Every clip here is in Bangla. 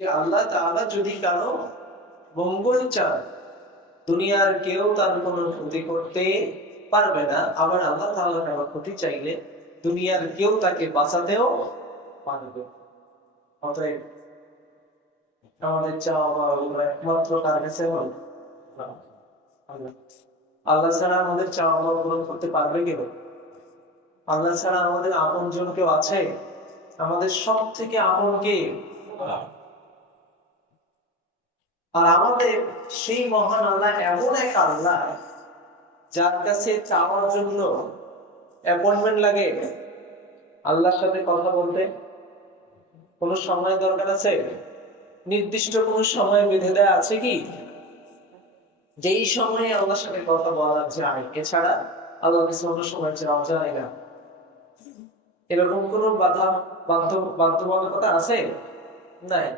যে আল্লাহ তাআলা যদি কারো মঙ্গল চান, দুনিয়ার কেউ তার কোনো ক্ষতি করতে পারবে না। আবার আল্লাহ তাআলা কারো ক্ষতি চাইলে দুনিয়ার কেউ তাকে বাঁচাতেও পারবে। অতএব আমাদের চাওয়া পাওয়া একমাত্র কার কাছে হল? আল্লাহ ছাড়া আমাদের চাওয়া পাওয়া পূরণ করতে পারবে কেউ? আল্লাহ ছাড়া আমাদের আপন জন কেউ আছে? আমাদের সব থেকে আপন কে? আর আমাদের সেই মহান আল্লাহ এমন এক আল্লাহ যার কাছে চাওয়ার জন্য অ্যাপয়েন্টমেন্ট লাগে। আল্লাহর সাথে কথা বলতে কোনো সময় দরকার আছে? নির্দিষ্ট কোনো সময় বেঁধে দেয়া আছে কি? যেই সময়ে আল্লাহর সাথে কথা বলা যায়, এছাড়া আল্লাহর কাছে অন্য সময় চাওয়া যায় না। এরকম কোনো বাধ্যবাধকতা আছে? নাই।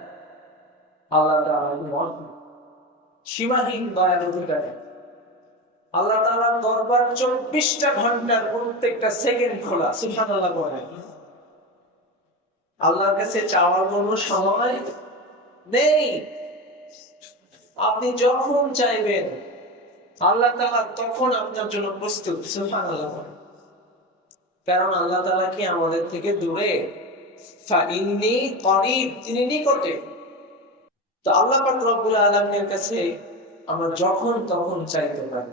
আল্লাহ তাআলা সীমাহীন দয়ার অধিকারী। আল্লাহ তাআলার দরবার 24টা ঘন্টার প্রত্যেকটা সেকেন্ড খোলা। সুবহানাল্লাহ বলেন। আল্লাহর কাছে চাওয়ার কোনো সময় নেই। আপনি যখন চাইবেন আল্লাহ তাআলা তখন আপনার জন্য প্রস্তুত। সুবহানাল্লাহ বলেন। কারণ আল্লাহ তাআলা কি আমাদের থেকে দূরে? ফাইন্নী করিব, তিনি নিকটে। তো আল্লাহ পাক রব্বুল আলামিনের কাছে আমরা যখন তখন চাইতে পারি,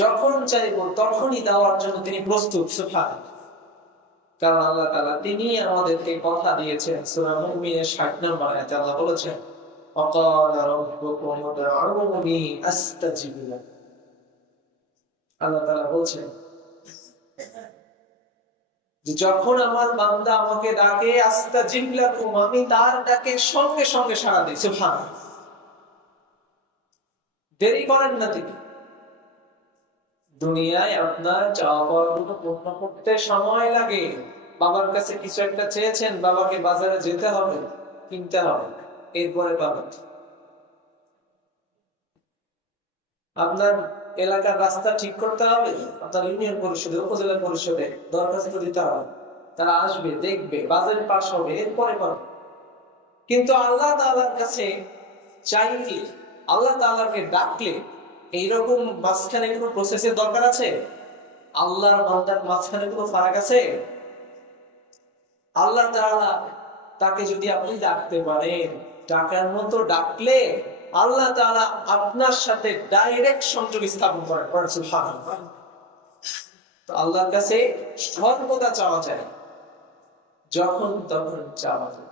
যখন চাইবো তখনই দেওয়ার জন্য তিনি প্রস্তুত। সুবহানাল্লাহ। কারণ আল্লাহ তাআলা তিনি আমাদেরকে কথা দিয়েছেন। সূরা মুমিনের 60 নম্বর আয়াতে আল্লাহ বলেছেন, ওয়াকালা রাব্বুকুম উদউনি আস্তাজিব লাকুম। আল্লাহ তাআলা বলেছেন যে যখন আমার বান্দা আমাকে ডাকে, আস্তাজিব লাকুম, আমি তার ডাকে সঙ্গে সঙ্গে সাড়া দিই। সুবহানাল্লাহ। দেরি করেন না তিনি। দুনিয়ায় আপনার চাওয়া পাওয়াগুলো পূর্ণ করতে সময় লাগে। বাবার কাছে কিছু একটা চেয়েছেন, বাবাকে বাজারে যেতে হবে, কিনতে হবে, এরপরে পাবেন। আপনার এলাকার রাস্তা ঠিক করতে হবে, আপনার ইউনিয়ন পরিষদে, উপজেলা পরিষদে দরখাস্ত দিতে হবে, তারা আসবে, দেখবে, বাজারে পাস হবে, এরপরে পাবে। কিন্তু আল্লাহ তাআলার কাছে চাইলে, আল্লাহ তাআলাকে ডাকলে এইরকম মাঝখানে কোনো প্রসেসের দরকার আছে? আল্লাহর বান্দার মাঝখানে কোনো ফারাক আছে? আল্লাহ তাআলা তাকে যদি আপনি ডাকতে পারেন, ডাকার মতো ডাকলে আল্লাহ তাআলা আপনার সাথে ডাইরেক্ট সংযোগ স্থাপন করেন। সুবহানাল্লাহ। তো আল্লাহর কাছে সর্বদা চাওয়া যায়, যখন তখন চাওয়া যায়।